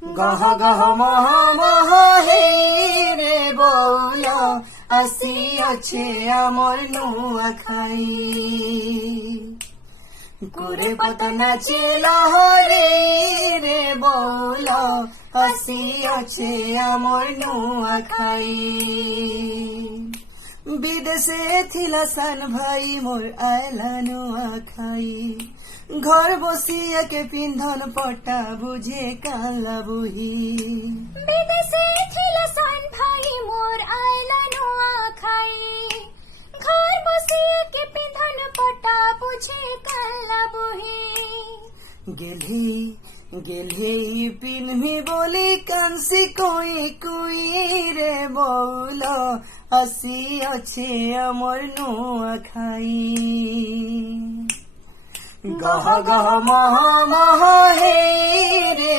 গহ গহ মহ মহ হে রে বৌল আসি অছে আমার নুয়াখাই কুরে পত নাচে লহরে রে বৌল আসি অছে আমার নুয়াখাই বিদেশে থিলা সান ভাই মোর আয়লা নুয়াখাই ঘর বসিয়া কে পিন্ধন পটা বুঝে কালা বুহি বিদেশে থিলা সান ভাই মোর আয়লা নুয়াখাই ঘর বসিয়া কে পিন্ধন পটা বুঝে কালা বুহি গেলি গেলি পিনহি বলি কানসি কই কুই রে বৌল আসি অছে আমার নুয়াখাই গহ গহ মহ মহ হে রে